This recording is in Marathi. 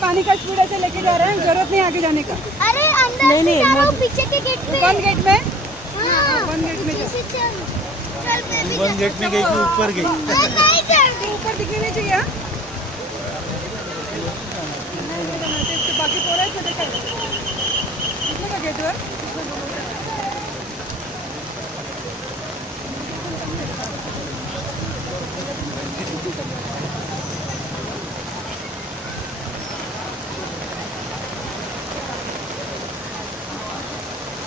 पानी का स्पीड ऐसे लेके जा रहे हैं, जरूरत नहीं आगे जाने का। अरे अंदर से जाओ, पीछे के गेट पे। कौन गेट में? हाँ, कौन गेट में जाओ? चल बेबी, वन गेट में गई कि ऊपर गई? नहीं कर ऊपर दिखने नहीं चाहिए। हाँ? बाकी पूरा इसमें देखा